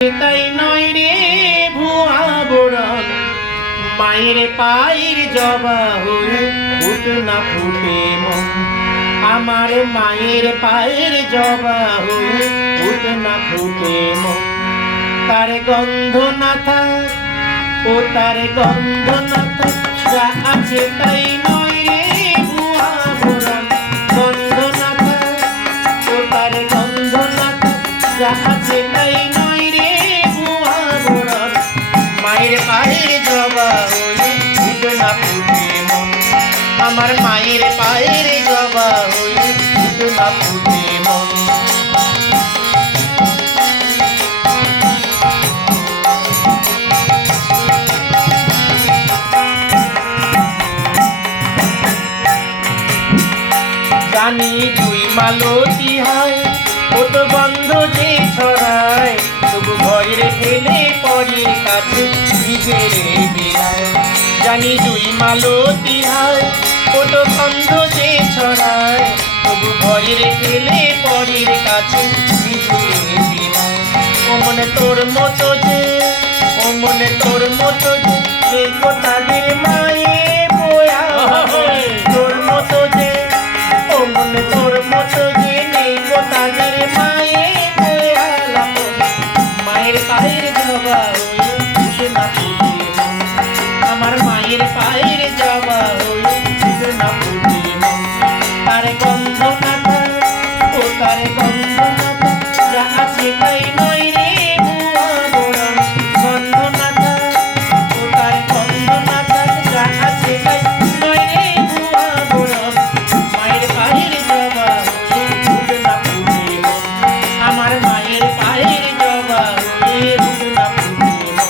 তাই নয় রে ভুয়া বোরন মায়ের পায়ের জবা হয়ে ফুট না ফুটে মন। আমার মায়ের পায়ের জবা হয়ে ফুট না ফুটে মন। তার গন্ধ না থাক ও তার গন্ধ না থাক, যা আছে তাই নয় রে ভুয়া বোরন। গন্ধ না থাক ও তার গন্ধ না থাক, যা আছে তাই নয় রে ভুয়া বোরন। মায়ের পায়ের জবা হয়ে ফুট না ফুটে মন। আমার মায়ের পায়ের জবা হয়ে ফুট না ফুটে মন। জানি দুই মালতি হয় কত গন্ধ যে ছড়ায়, তবু ঘরে ফেলে পরের কাছে নিজের বিলায়। জানি দুই মালতি হয় কত গন্ধ যে ছড়ায়, তবু ঘরে ফেলে পরের কাছে নিজের বিলায়। ও মনে তোর মতো যে, ও মনে তোর মতো যে তাদের মায়ে বয়া, তোর মতো যে, ও মনে তোর মতো যে নেই গো তাদের মায়ে বয়া। মায়ের পায়ের জবা হয়ে ফুট না ফুটে মন। আমার মায়ের পায়ের জবা হয়ে ফুট না ফুটে মন। তার গন্ধ না থাক ও তার গন্ধ না থাক, যা আছে তাই নয় রে ভুয়া বোরন। গন্ধ না থাক ও তার গন্ধ না থাক, যা আছে তাই নয় রে ভুয়া বোরন। মায়ের পায়ের জবা হয়ে ফুট না ফুটে মন। আমার মায়ের পায়ের জবা হয়ে ফুট না ফুটে মন।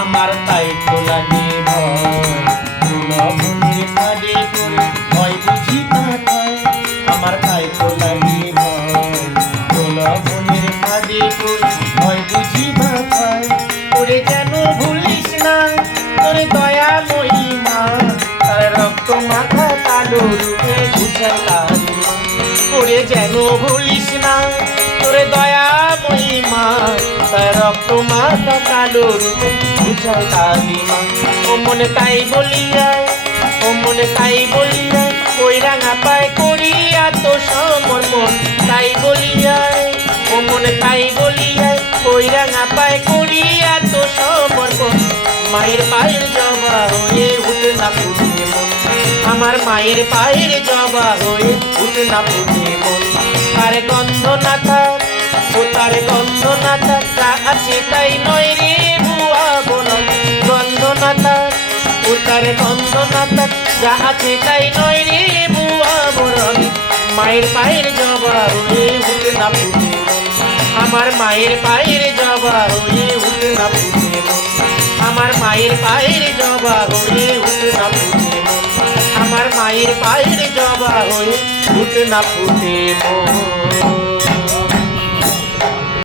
আমার তাই তো লাগে ভয়, দুলভনের ফাঁদে পড়ে ভয় বুঝি কাটায়। আমার তাই তো লাগে ভয়, দুলভনের ফাঁদে পড়ে ভয় বুঝি কাটায়। ওরে যেন ভুলিস না তোর দয়াময়ী মা, তার রক্ত মাখা কালো রূপে ঘুচায় তারি মা। ওরে যেন ভুলিস না তোর দয়াময়ী মা, তার রক্ত মাখা কালো রূপে ঘুচায় তারি মা। ও মনে তাই বলিয়ায়, ও মনে তাই বলিয়ায় ওই রাঙা পায় করিয়া তো সমর্পণ। তাই বলিয়ায়, ও মনে তাই বলিয়ায় ওই রাঙা পায় করিয়া তো সমর্পণ। মায়ের পায়ের জবা হয়ে ফুট না ফুটে মন। আমার মায়ের পায়ের জবা হয়ে ফুট না ফুটে মন। তার গন্ধ না থাক ও তার গন্ধ না থাক, যা আছে তাই নয় রে ভুয়া বোরন। গন্ধ না থাক ও তার গন্ধ না থাক, যা আছে তাই নয় রে ভুয়া বোরন। মায়ের পায়ের জবা হয়ে ফুট না ফুটে মন। আমার মায়ের পায়ের জবা হয়ে ফুট না ফুটে মন। আমার মায়ের পায়ের জবা হয়ে ফুট না ফুটে মন। আমার মায়ের পায়ের জবা হয়ে ফুট না ফুটে মন।